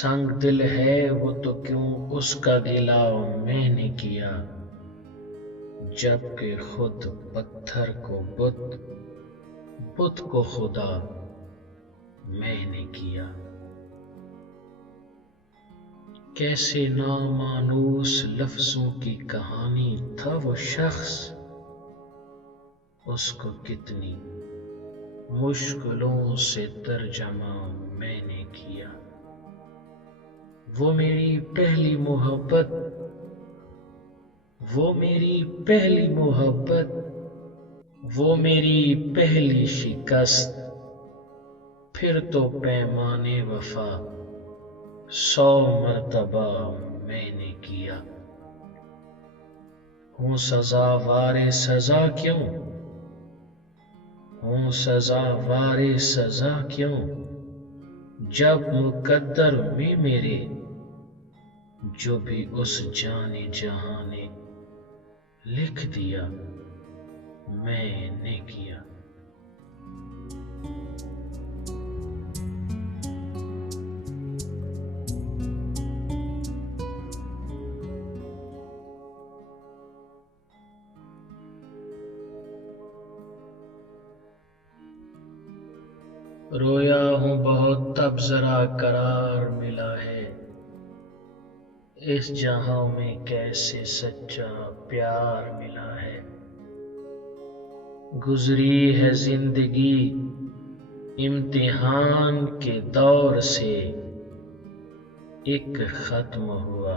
سنگ دل ہے وہ تو کیوں اس کا گلا میں نے کیا، جب کہ خود پتھر کو بت، بت کو خدا میں نے کیا۔ کیسے نامانوس لفظوں کی کہانی تھا وہ شخص، اس کو کتنی مشکلوں سے ترجمہ میں نے کیا۔ وہ میری پہلی محبت، وہ میری پہلی محبت، وہ میری پہلی شکست، پھر تو پیمانے وفا 100 مرتبہ میں نے کیا۔ ہوں سزاوار سزا کیوں، ہوں سزاوار سزا کیوں، جب مقدر میں میرے جو بھی اس جانے جہاں نے لکھ دیا میں نے کیا۔ رویا ہوں بہت تب ذرا قرار ملا ہے، اس جہاں میں کیسے سچا پیار ملا ہے۔ گزری ہے زندگی امتحان کے دور سے، ایک ختم ہوا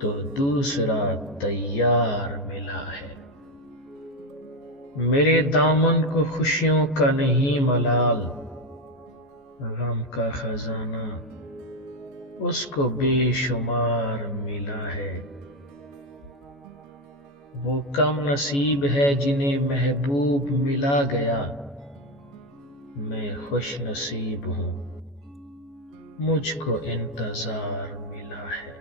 تو دوسرا تیار ملا ہے۔ میرے دامن کو خوشیوں کا نہیں ملال، غم کا خزانہ اس کو بے شمار ملا ہے۔ وہ کم نصیب ہے جنہیں محبوب ملا گیا، میں خوش نصیب ہوں مجھ کو انتظار ملا ہے۔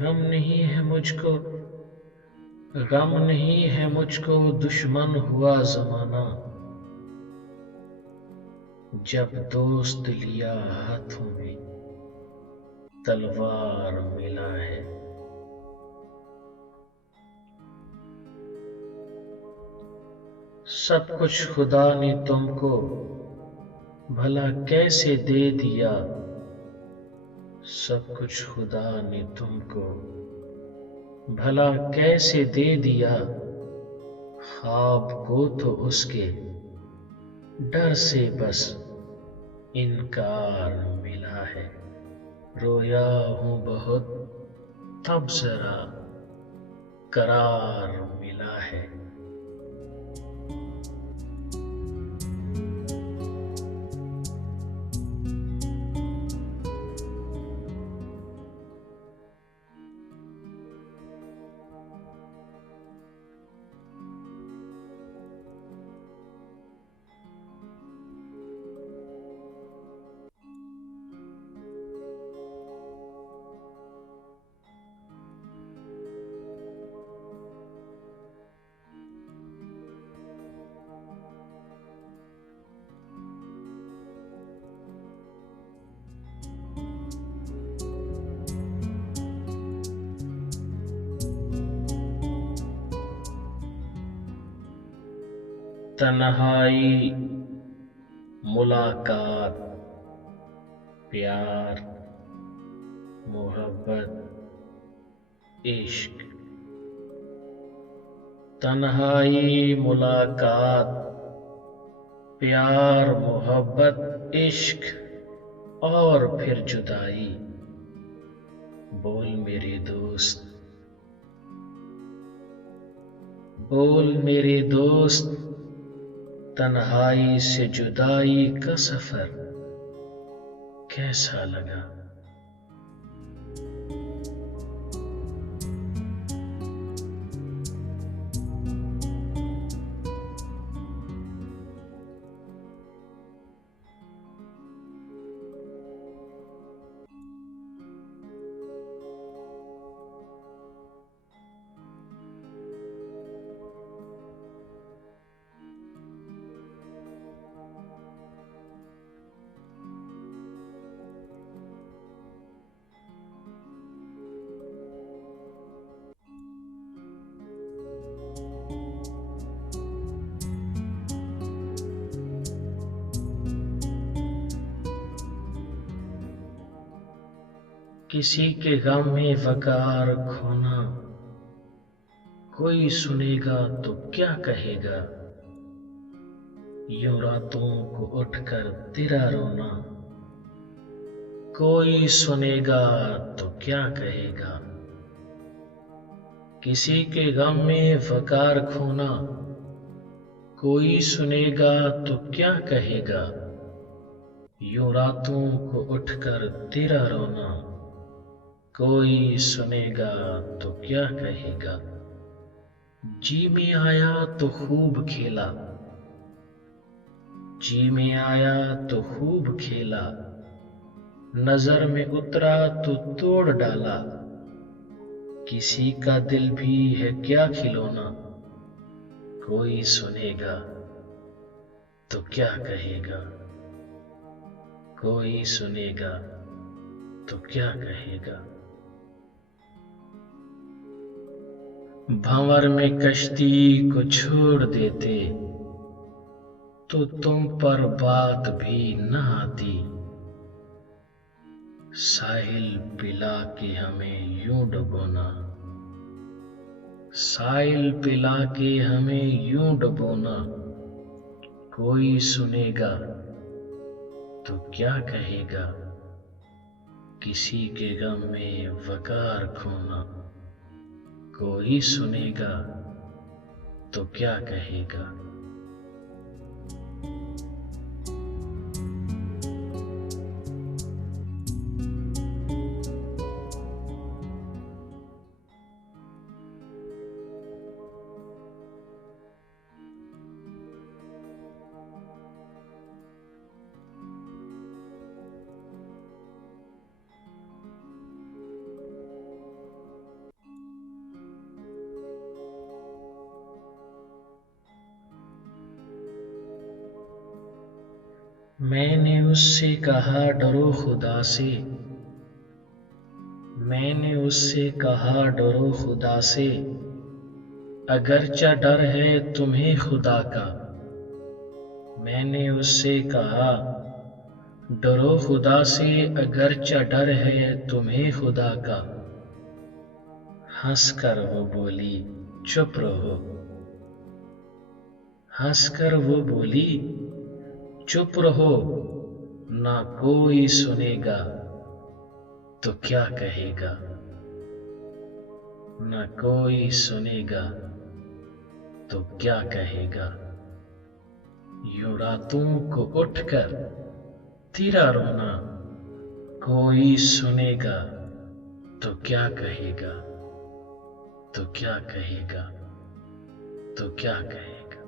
غم نہیں ہے مجھ کو، غم نہیں ہے مجھ کو دشمن ہوا زمانہ، جب دوست لیا ہاتھوں میں تلوار ملا ہے۔ سب کچھ خدا نے تم کو بھلا کیسے دے دیا، سب کچھ خدا نے تم کو بھلا کیسے دے دیا، خواب کو تو اس کے ڈر سے بس انکار ملا ہے۔ رویا ہوں بہت تب ذرا قرار ملا ہے۔ تنہائی، ملاقات، پیار، محبت، عشق۔ تنہائی، ملاقات، پیار، محبت، عشق اور پھر جدائی۔ بول میرے دوست، بول میرے دوست، تنہائی سے جدائی کا سفر کیسا لگا؟ کسی کے غم میں وقار کھونا، کوئی سنے گا تو کیا کہے گا؟ یوں راتوں کو اٹھ کر تیرا رونا، کوئی سنے گا تو کیا کہے گا؟ کسی کے غم میں وقار کھونا، کوئی سنے گا تو کیا کہے گا؟ یوں راتوں کو اٹھ کر تیرا رونا، کوئی سنے گا تو کیا کہے گا؟ جی میں آیا تو خوب کھیلا، جی میں آیا تو خوب کھیلا، نظر میں اترا تو توڑ ڈالا، کسی کا دل بھی ہے کیا کھلونا، کوئی سنے گا تو کیا کہے گا؟ کوئی سنے گا تو کیا کہے گا؟ بھنور میں کشتی کو چھوڑ دیتے تو تم پر بات بھی نہ آتی، ساحل پلا کے ہمیں یوں ڈبونا، ساحل پلا کے ہمیں یوں ڈبونا، کوئی سنے گا تو کیا کہے گا؟ کسی کے غم میں وقار کھونا، کوئی سنے گا تو کیا کہے گا؟ میں نے اس سے کہا ڈرو خدا سے، میں نے اس سے کہا ڈرو خدا سے، اگرچہ ڈر ہے تمہیں خدا کا، میں نے اس سے کہا ڈرو خدا سے، اگرچہ ڈر ہے تمہیں خدا کا، ہنس کر وہ بولی چپ رہو، ہنس کر وہ بولی چپ رہو، نہ کوئی سنے گا تو کیا کہے گا؟ نہ کوئی سنے گا تو کیا کہے گا؟ یوں راتوں کو اٹھ کر تیرا رونا، کوئی سنے گا تو کیا کہے گا؟ تو کیا کہے گا؟ تو کیا کہے گا؟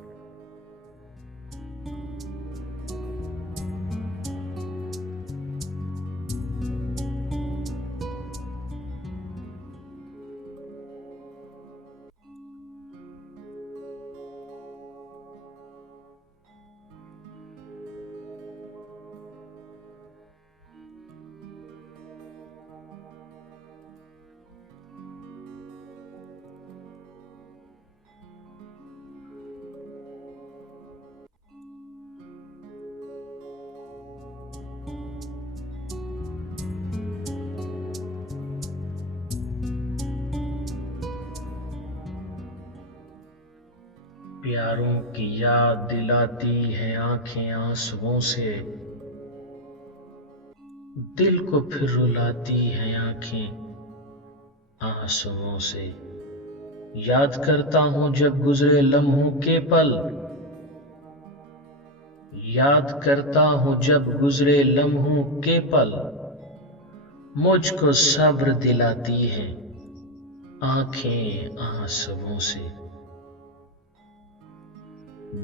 پیاروں کی یاد دلاتی ہے آنکھیں آنسوؤں سے، دل کو پھر رلاتی ہیں آنکھیں آنسوؤں سے، یاد کرتا ہوں جب گزرے لمحوں کے پل، یاد کرتا ہوں جب گزرے لمحوں کے پل، مجھ کو صبر دلاتی ہیں آنکھیں آنسوؤں سے،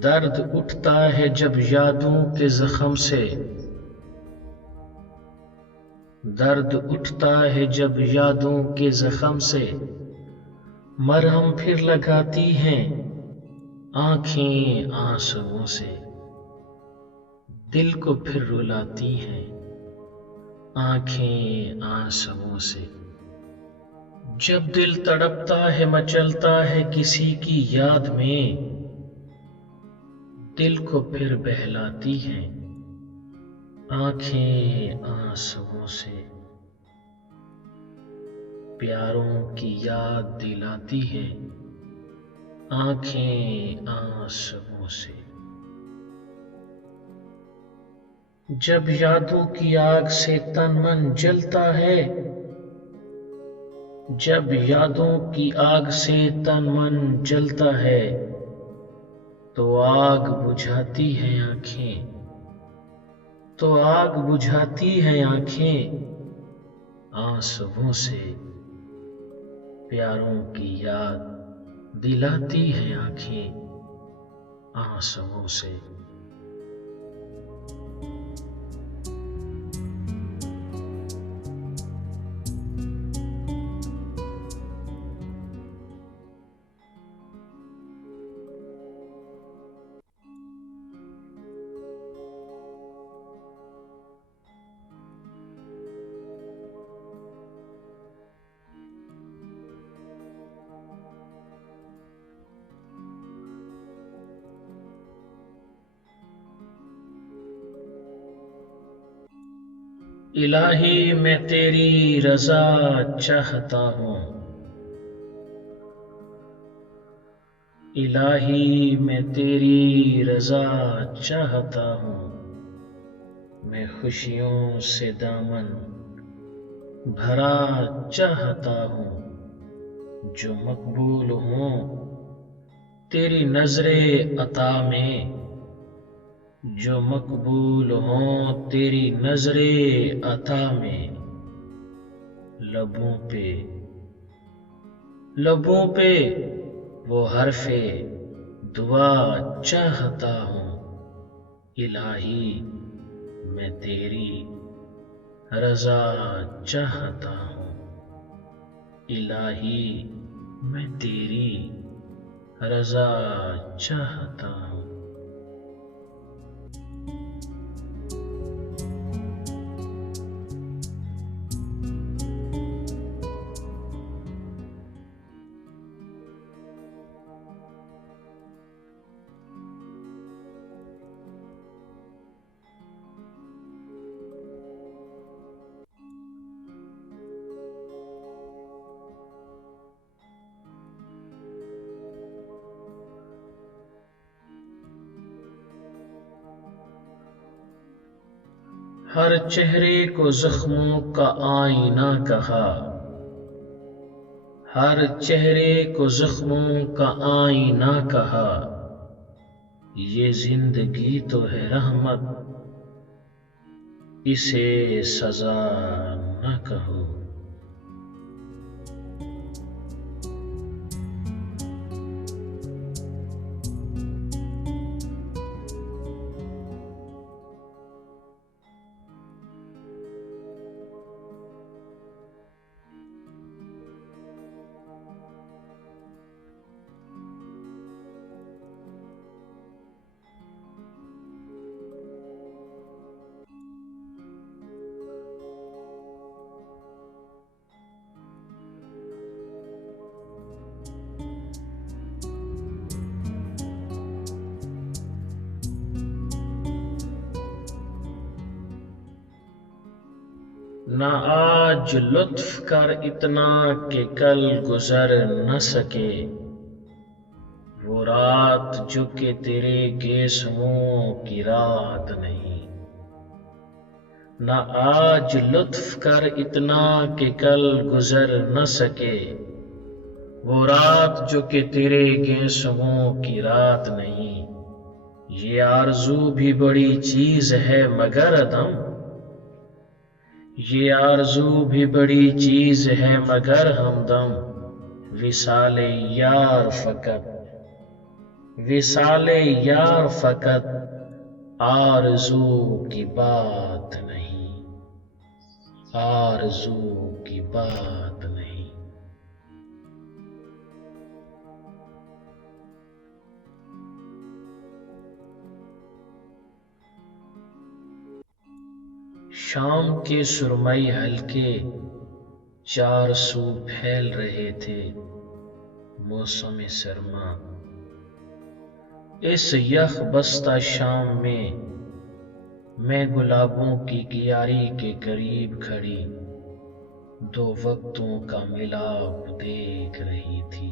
درد اٹھتا ہے جب یادوں کے زخم سے، درد اٹھتا ہے جب یادوں کے زخم سے، مرہم پھر لگاتی ہیں آنکھیں آنسوؤں سے، دل کو پھر رلاتی ہیں آنکھیں آنسوؤں سے، جب دل تڑپتا ہے مچلتا ہے کسی کی یاد میں، دل کو پھر بہلاتی ہیں آنکھیں آنسوؤں سے، پیاروں کی یاد دلاتی ہے آنکھیں آنسوؤں سے۔ جب یادوں کی آگ سے تن من جلتا ہے، جب یادوں کی آگ سے تن من جلتا ہے، تو آگ بجھاتی ہیں آنکھیں، تو آگ بجھاتی ہیں آنکھیں آنسوؤں سے۔ پیاروں کی یاد دلاتی ہیں آنکھیں آنسوؤں سے۔ الہی میں تیری رضا چاہتا ہوں، الہی میں تیری رضا چاہتا ہوں، میں خوشیوں سے دامن بھرا چاہتا ہوں، جو مقبول ہوں تیری نظر عطا میں، جو مقبول ہوں تیری نظر عطا میں۔ لبوں پہ وہ حرف دعا چاہتا ہوں، الہی میں تیری رضا چاہتا ہوں، الہی میں تیری رضا چاہتا ہوں۔ ہر چہرے کو زخموں کا آئینہ کہا، ہر چہرے کو زخموں کا آئینہ کہا، یہ زندگی تو ہے رحمت اسے سزا نہ کہو۔ نہ آج لطف کر اتنا کہ کل گزر نہ سکے، وہ رات جو کہ تیرے گیسوؤں کی رات نہیں۔ نہ آج لطف کر اتنا کہ کل گزر نہ سکے، وہ رات جو کہ تیرے گیسوؤں کی رات نہیں۔ یہ آرزو بھی بڑی چیز ہے مگر عدم، یہ آرزو بھی بڑی چیز ہے مگر ہمدم، وصال یار فقط، وصال یار فقط آرزو کی بات نہیں، آرزو کی بات نہیں۔ شام کے سرمئی ہلکے چار سو پھیل رہے تھے، موسم سرما اس یخ بستہ شام میں گلابوں کی کیاری کے قریب کھڑی دو وقتوں کا ملاپ دیکھ رہی تھی۔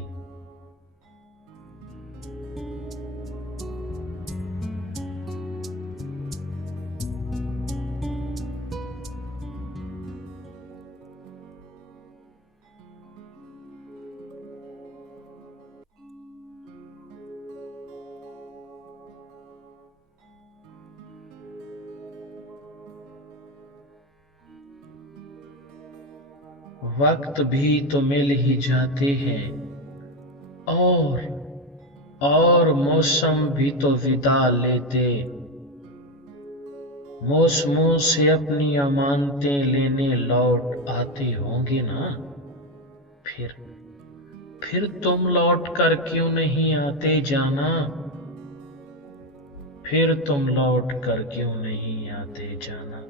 وقت بھی تو مل ہی جاتے ہیں اور موسم بھی تو ودا لیتے، موسموں سے اپنی امانتیں لینے لوٹ آتے ہوں گے نا۔ پھر تم لوٹ کر کیوں نہیں آتے جانا؟ پھر تم لوٹ کر کیوں نہیں آتے جانا؟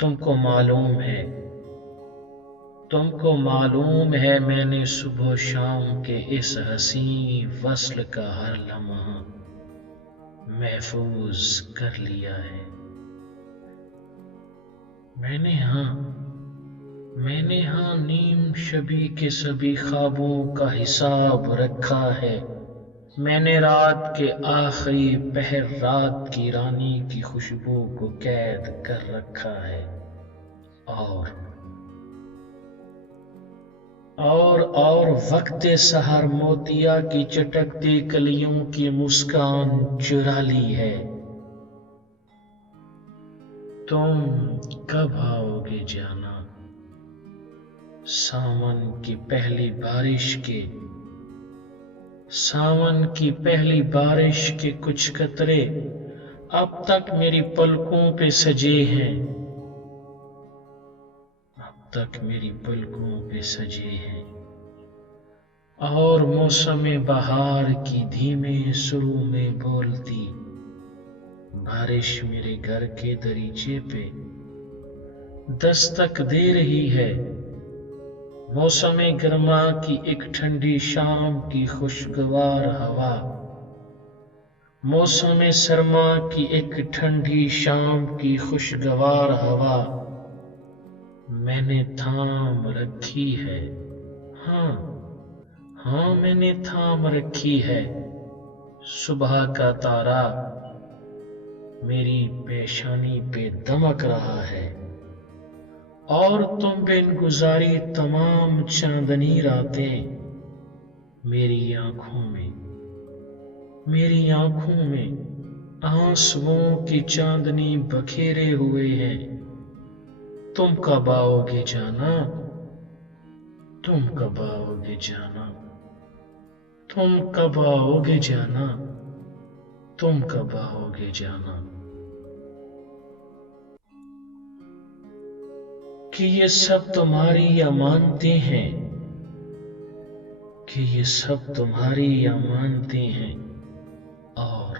تم کو معلوم ہے میں نے صبح و شام کے اس حسین وصل کا ہر لمحہ محفوظ کر لیا ہے۔ میں نے ہاں نیم شبی کے سبھی خوابوں کا حساب رکھا ہے۔ میں نے رات کے آخری پہر رات کی رانی کی خوشبو کو قید کر رکھا ہے، اور وقت سحر موتیا کی چٹکتی کلیوں کی مسکان چرا لی ہے۔ تم کب آؤ گے جانا؟ ساون کی پہلی بارش کے کچھ قطرے اب تک میری پلکوں پہ سجے ہیں، اور موسم بہار کی دھیمے سروں میں بولتی بارش میرے گھر کے دریچے پہ دستک دے رہی ہے۔ موسم گرما کی ایک ٹھنڈی شام کی خوشگوار ہوا، موسم سرما کی ایک ٹھنڈی شام کی خوشگوار ہوا میں نے تھام رکھی ہے، ہاں میں نے تھام رکھی ہے۔ صبح کا تارا میری پیشانی پہ دمک رہا ہے، اور تم بن گزاری تمام چاندنی راتیں میری آنکھوں میں آنسوؤں کی چاندنی بکھیرے ہوئے ہیں۔ تم کب آؤ گے جانا؟ تم کب آؤ گے جانا؟ تم کب آؤ گے جانا؟ تم کب آؤ گے جانا؟ کہ یہ سب تمہاری امانتیں ہیں، کہ یہ سب تمہاری امانتیں ہیں، اور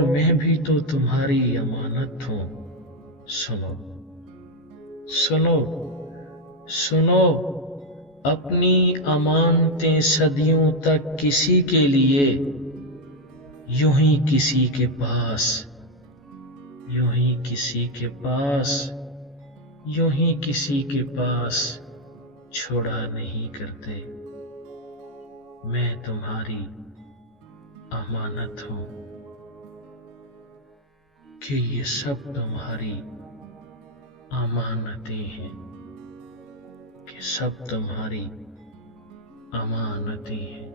میں بھی تو تمہاری امانت ہوں۔ سنو اپنی امانتیں صدیوں تک کسی کے لیے یوں ہی کسی کے پاس چھوڑا نہیں کرتے۔ میں تمہاری امانت ہوں، کہ یہ سب تمہاری امانتیں ہیں، کہ سب تمہاری امانتیں ہیں۔